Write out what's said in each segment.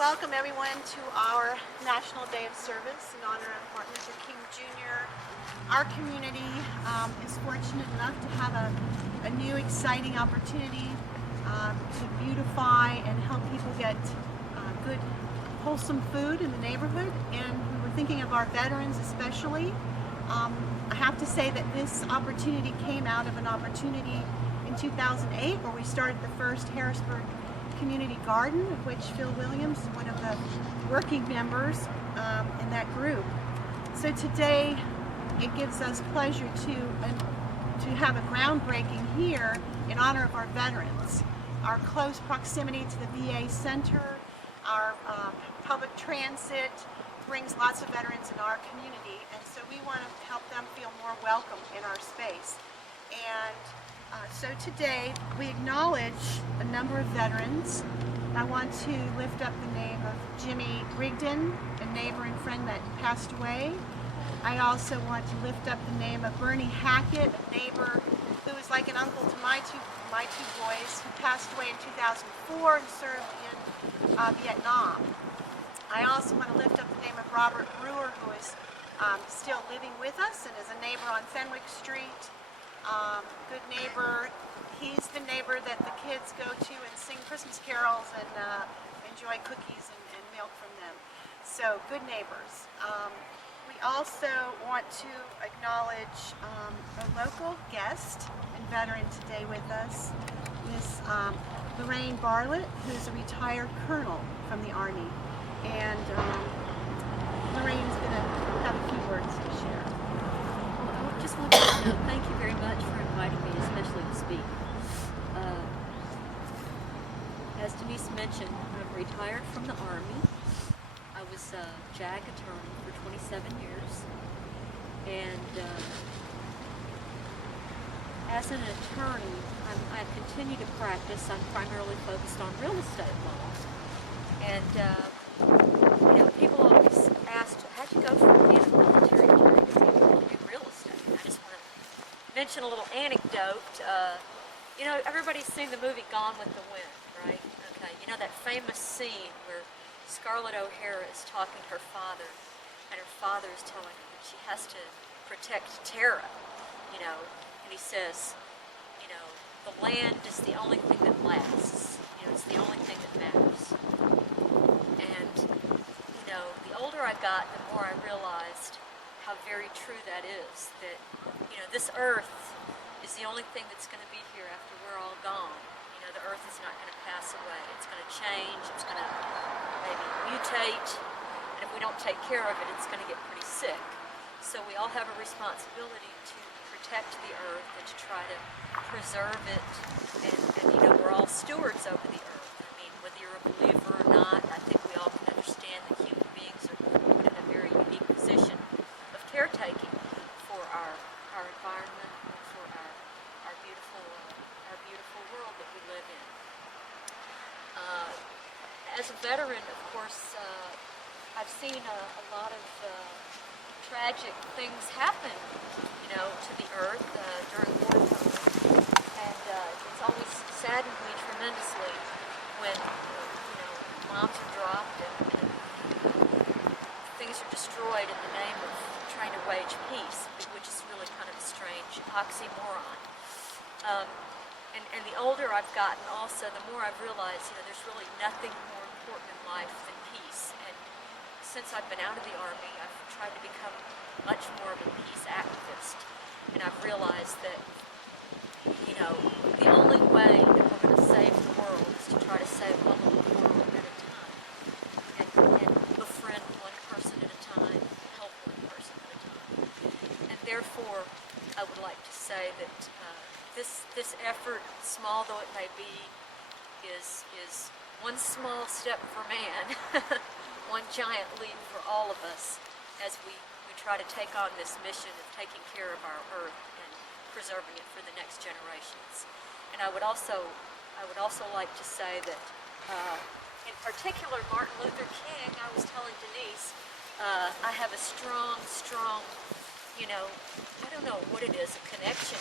welcome everyone to our National Day of Service in honor of Martin Luther King Jr. Our community is fortunate enough to have a new exciting opportunity to beautify and help people get good wholesome food in the neighborhood, and we were thinking of our veterans especially. I have to say that this opportunity came out of an opportunity in 2008 where we started the first Harrisburg Community Garden, of which Phil Williams is one of the working members in that group. So today it gives us pleasure to have a groundbreaking here in honor of our veterans. Our close proximity to the VA Center, our public transit brings lots of veterans in our community, and so we want to help them feel more welcome in our space. And so today we acknowledge a number of veterans. I want to lift up the name of Jimmy Rigdon, a neighbor and friend that passed away. I also want to lift up the name of Bernie Hackett, a neighbor who was like an uncle to my two boys, who passed away in 2004 and served in Vietnam. I also want to lift up the name of Robert Brewer, who is still living with us and is a neighbor on Fenwick Street. Good neighbor. He's the neighbor that the kids go to and sing Christmas carols and enjoy cookies and milk from them. So, good neighbors. We also want to acknowledge a local guest and veteran today with us, Miss Lorraine Bartlett, who's a retired colonel from the Army. And Lorraine's going to have a few words to share. I just want to thank you very much for inviting me, especially to speak. As Denise mentioned, I'm retired from the Army. I was a JAG attorney for 27 years. And as an attorney, I continue to practice. I'm primarily focused on real estate law. And people always ask, how'd you go from being a military attorney to do real estate? I just want to mention a little anecdote. Everybody's seen the movie Gone with the Wind, right? Okay, you know that famous scene where Scarlett O'Hara is talking to her father, and her father is telling her that she has to protect Tara, and he says, the land is the only thing that lasts. It's the only thing that matters. And, the older I got, the more I realized how very true that is. That, this earth is the only thing that's going to be here after we're all gone. The earth is not going to pass away. It's going to change. It's going to maybe mutate. And if we don't take care of it, it's going to get pretty sick. So we all have a responsibility to protect the earth and to try to preserve it. And we're all stewards over the earth. I mean, whether you're a believer or not, I think we all can understand that human beings are put in a very unique position of caretaking for our environment and for our beautiful world that we live in. As a veteran, of course, I've seen a lot of tragic things happen, to the earth during wartime, and it's always saddened me tremendously when, bombs are dropped and things are destroyed in the name of trying to wage peace, which is really kind of a strange oxymoron. And the older I've gotten also, the more I've realized, there's really nothing more important in life than peace. And since I've been out of the Army, I've tried to become much more of a peace activist. And I've realized that, the only way that we're going to save the world is to try to save one little world at a time. And befriend one person at a time, help one person at a time. And therefore, I would like to say that this effort, small though it may be, is one small step for man, one giant leap for all of us as we try to take on this mission of taking care of our earth and preserving it for the next generations. And I would also like to say that, in particular, Martin Luther King, I was telling Denise, I have a strong, I don't know what it is, a connection,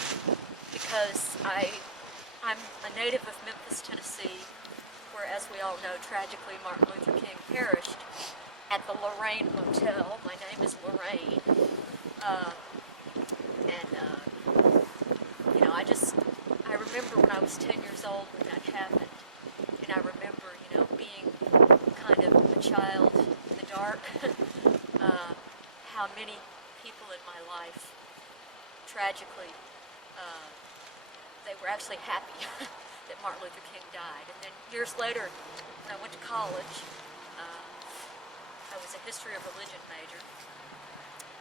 because I'm a native of Memphis, Tennessee, where where, as we all know, tragically Martin Luther King perished at the Lorraine Hotel. My name is Lorraine. You know, I remember when I was 10 years old when that happened. And I remember, you know, being kind of a child in the dark, how many people in my life, tragically, they were actually happy that Martin Luther King died. And then years later, when I went to college, I was a history of religion major,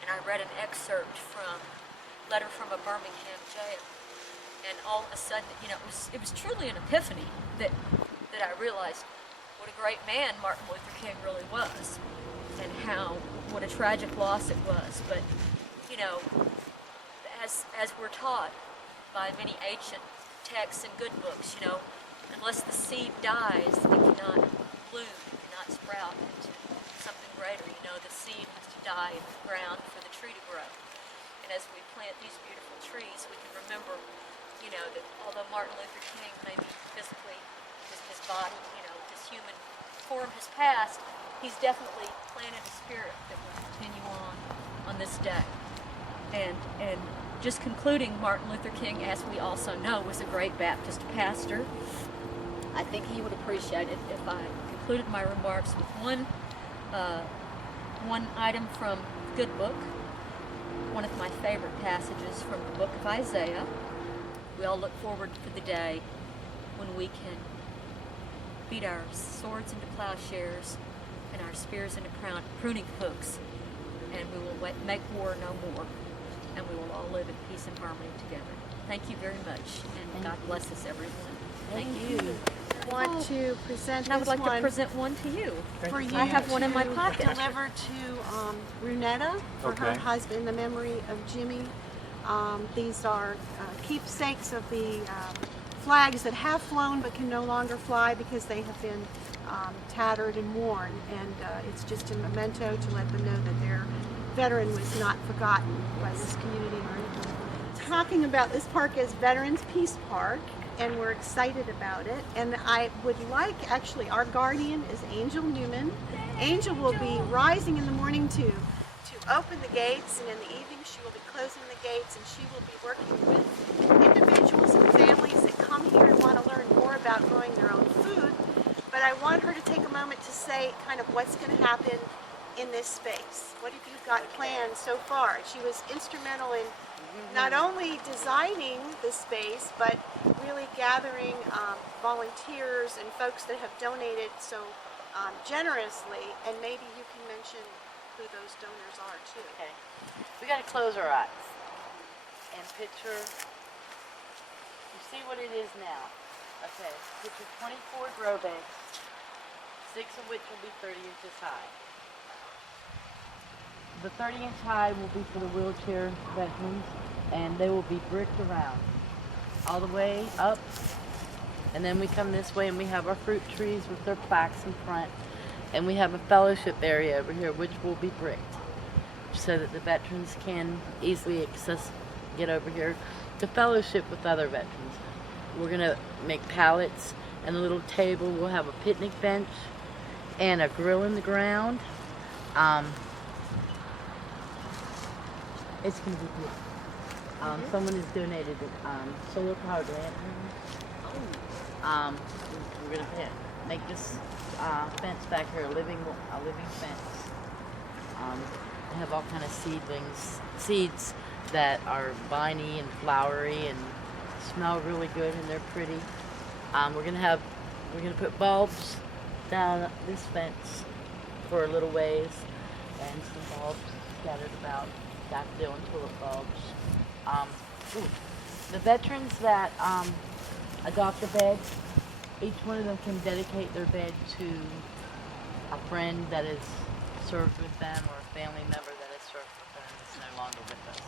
and I read an excerpt from Letter from a Birmingham Jail. And all of a sudden, you know, it was truly an epiphany that I realized what a great man Martin Luther King really was, and what a tragic loss it was. But, you know, as we're taught by many ancient texts and good books, you know, unless the seed dies, it cannot bloom, it cannot sprout into something greater. You know, the seed has to die in the ground for the tree to grow. And as we plant these beautiful trees, we can remember, you know, that although Martin Luther King may be physically, his body, you know, his human form has passed, he's definitely planted a spirit that will continue on this day. And just concluding, Martin Luther King, as we also know, was a great Baptist pastor. I think he would appreciate it if I concluded my remarks with one item from the good book, one of my favorite passages from the book of Isaiah. We all look forward to the day when we can beat our swords into plowshares and our spears into pruning hooks, and we will make war no more, and we will all live in peace and harmony together. Thank you very much, and God bless us, everyone. Thank you. I want to present And I would this like one to present one to you. for you. I have one in my to pocket. Deliver to Runetta for her husband in the memory of Jimmy. These are keepsakes of the flags that have flown but can no longer fly because they have been tattered and worn. And it's just a memento to let them know that their veteran was not forgotten by this community or anything. Talking about this park as Veterans Peace Park, and we're excited about it. And I would like, actually, our guardian is Angel Newman. Angel will be rising in the morning to open the gates, and in the evening she will be closing the gates, and she will be working with individuals and families that come here and want to learn more about growing their own food. But I want her to take a moment to say kind of what's going to happen in this space. What have you got planned so far? She was instrumental in not only designing the space, but really gathering volunteers and folks that have donated so generously, and maybe you can mention who those donors are too. Okay. We gotta close our eyes and picture, you see what it is now. Okay, picture 24 grow bags, 6 of which will be 30 inches high. The 30-inch high will be for the wheelchair veterans, and they will be bricked around all the way up. And then we come this way and we have our fruit trees with their plaques in front. And we have a fellowship area over here which will be bricked so that the veterans can easily get over here to fellowship with other veterans. We're going to make pallets and a little table. We'll have a picnic bench and a grill in the ground. It's going to be good. Someone has donated solar powered lanterns. We're going to make this fence back here a living fence. I have all kind of seeds that are viney and flowery and smell really good, and they're pretty. We're gonna put bulbs down this fence for a little ways, and some bulbs scattered about, daffodil and tulip bulbs. The veterans that adopt a bed, each one of them can dedicate their bed to a friend that has served with them, or a family member that has served with them and is no longer with us.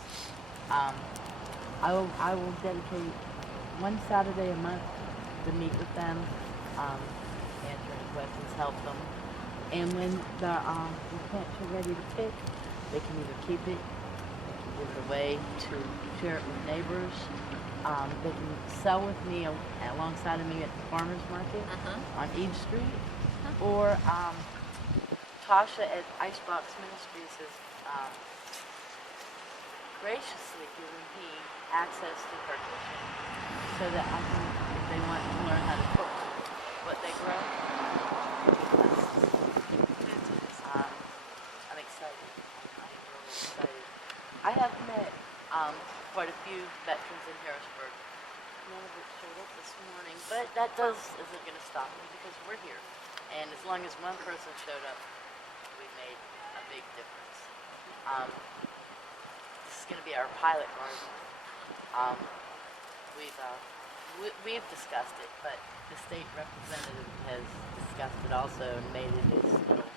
I will dedicate one Saturday a month to meet with them, answer any questions, help them. And when the plants are ready to pick, they can either keep it, they can give it away to share it with neighbors, They can sell with me alongside of me at the farmer's market on Eve Street. Or Tasha at Icebox Ministries has graciously given me access to her kitchen so that I can, if they want to learn how to cook what they grow, I'm excited. I'm really excited. I have met quite a few veterans in Harrisburg. None of it showed up this morning, but that isn't going to stop me because we're here. And as long as one person showed up, we made a big difference. This is going to be our pilot garden. We've discussed it, but the state representative has discussed it also and made it his little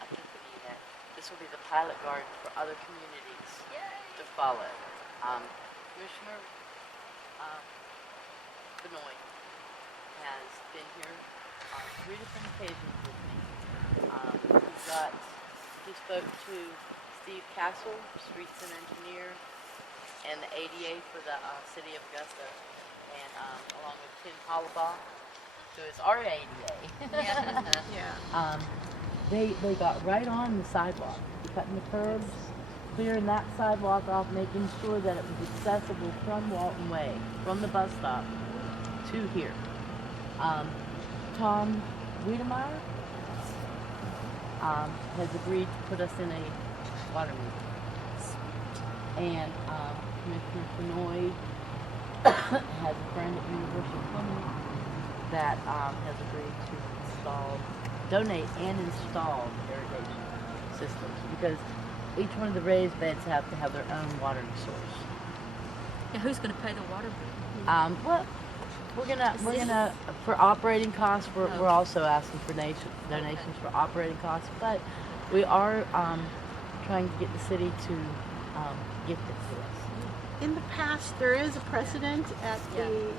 epiphany that this will be the pilot garden for other communities to follow. Commissioner Benoit has been here on 3 different occasions with me. He spoke to Steve Castle, Streets and Engineer, and the ADA for the city of Augusta, and along with Tim Hollabaugh, who is our ADA. They got right on the sidewalk, cutting the curbs, clearing that sidewalk off, making sure that it was accessible from Walton Way, from the bus stop to here. Tom Wiedemeyer has agreed to put us in a water meter. And Commissioner Benoit has a friend at University of Columbia that has agreed to donate and install irrigation systems because each one of the raised beds have to have their own watering source. And who's going to pay the water bill? Well, we're gonna for operating costs. We're also asking for donations for operating costs, but we are trying to get the city to gift it to us. In the past, there is a precedent at the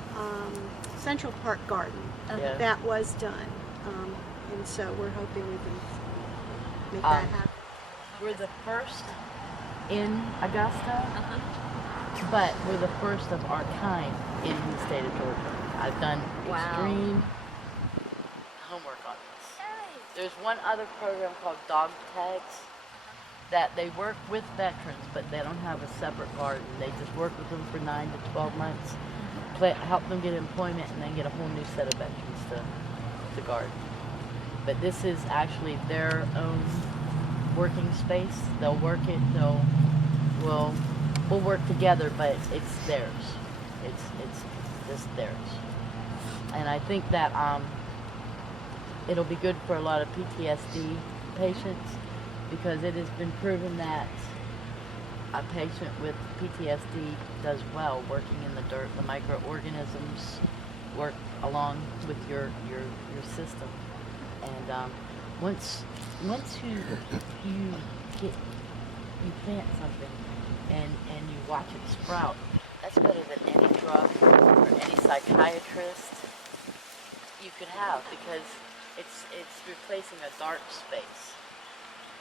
Central Park Garden that was done, and so we're hoping we can make that happen. We're the first in Augusta, but we're the first of our kind in the state of Georgia. I've done extreme homework on this. There's one other program called Dog Tags that they work with veterans, but they don't have a separate garden. They just work with them for 9 to 12 months, help them get employment, and then get a whole new set of veterans to garden. But this is actually their own working space. They'll work it. We'll work together, but it's theirs. It's just theirs. And I think that it'll be good for a lot of PTSD patients because it has been proven that a patient with PTSD does well working in the dirt. The microorganisms work along with your system. And once you plant something and you watch it sprout, that's better than any drug or any psychiatrist you could have because it's replacing a dark space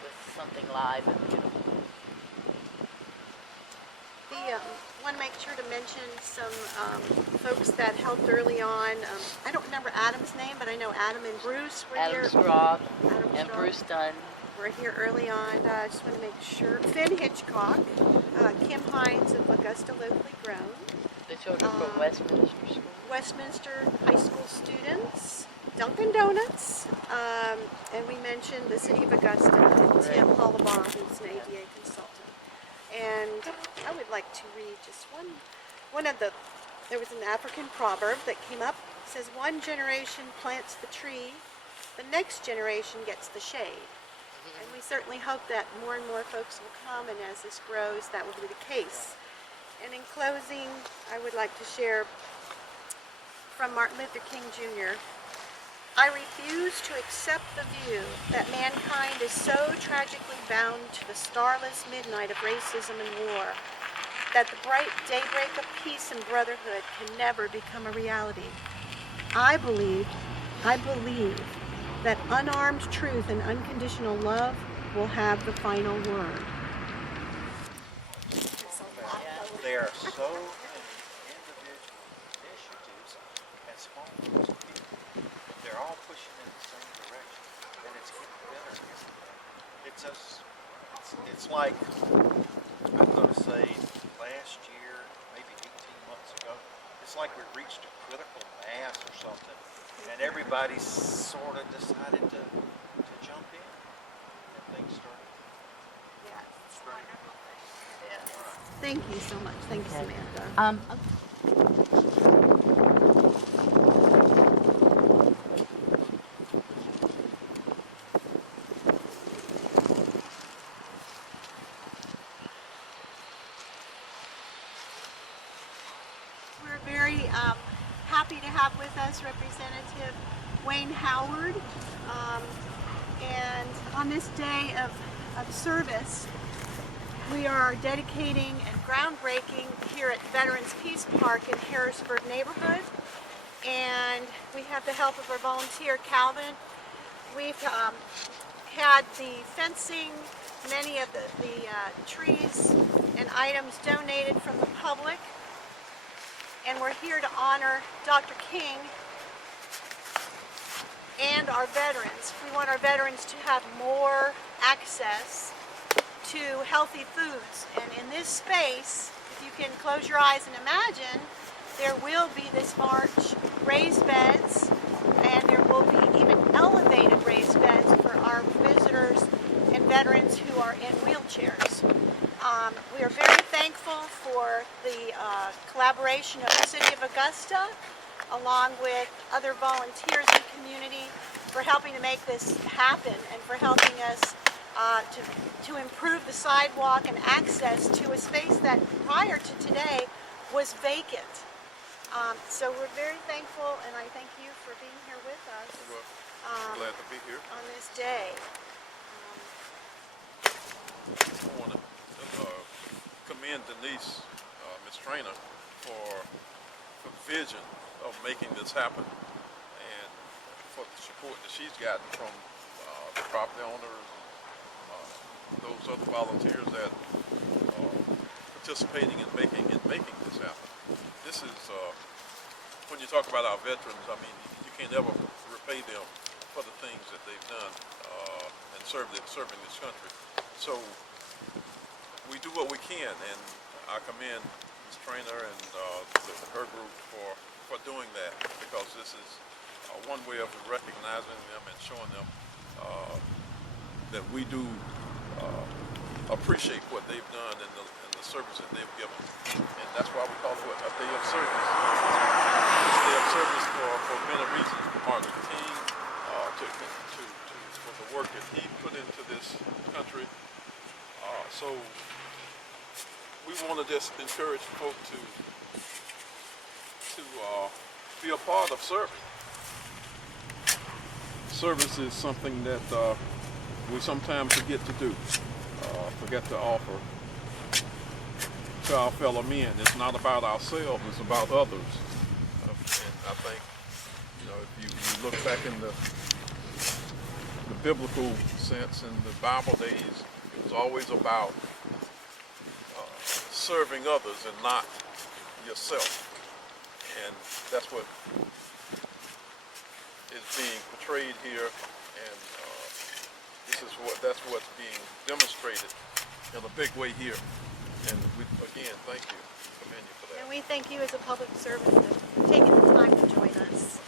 with something live and beautiful. Want to make sure to mention some folks that helped early on. I don't remember Adam's name, but I know Adam and Bruce were here. Adam Straub and Bruce Dunn. We're here early on. I just want to make sure. Finn Hitchcock, Kim Hines of Augusta Locally Grown. The children from Westminster School. Westminster High School students. Dunkin' Donuts. And we mentioned the City of Augusta, Tim Hollabaugh, who's an ADA consultant. And I would like to read just there was an African proverb that came up. It says, one generation plants the tree, the next generation gets the shade. And we certainly hope that more and more folks will come, and as this grows, that will be the case. And in closing, I would like to share from Martin Luther King Jr. I refuse to accept the view that mankind is so tragically bound to the starless midnight of racism and war that the bright daybreak of peace and brotherhood can never become a reality. I believe that unarmed truth and unconditional love will have the final word. They are so it's like, I'm going to say last year, maybe 18 months ago, it's like we reached a critical mass or something, and everybody sort of decided to jump in, and things started. Yes, it's Right. wonderful. It is. Thank you so much. Thank you, Okay. Samantha. We're very happy to have with us Representative Wayne Howard. And on this day of service, we are dedicating and groundbreaking here at Veterans Peace Park in Harrisburg neighborhood. And we have the help of our volunteer, Calvin. We've had the fencing, many of the trees and items donated from the public. And we're here to honor Dr. King and our veterans. We want our veterans to have more access to healthy foods. And in this space, if you can close your eyes and imagine, there will be this march, raised beds, and there will be even elevated raised beds for our visitors and veterans who are in wheelchairs. We are very thankful for the collaboration of the City of Augusta, along with other volunteers in the community, for helping to make this happen and for helping us to improve the sidewalk and access to a space that prior to today was vacant. So we're very thankful, and I thank you for being here with us Glad to be here. on this day. I want to commend Denise, Ms. Trainer, for the vision of making this happen and for the support that she's gotten from the property owners and those other volunteers that are participating in making this happen. This is, when you talk about our veterans, I mean, you can't ever repay them for the things that they've done and serving this country. So we do what we can, and I commend Ms. Trainer and her group for doing that, because this is one way of recognizing them and showing them that we do appreciate what they've done and the service that they've given. And that's why we call it a day of service. It's a day of service for many reasons. Martin Luther King, for the work that he put into this country. So we want to just encourage folks to be a part of serving. Service is something that we sometimes forget to do, forget to offer to our fellow men. It's not about ourselves, it's about others. And I think, if you look back in the biblical sense, in the Bible days, it was always about serving others and not yourself. And that's what is being portrayed here, and that's what's being demonstrated in a big way here. And again, thank you. Commend you for that. And we thank you as a public servant for taking the time to join us.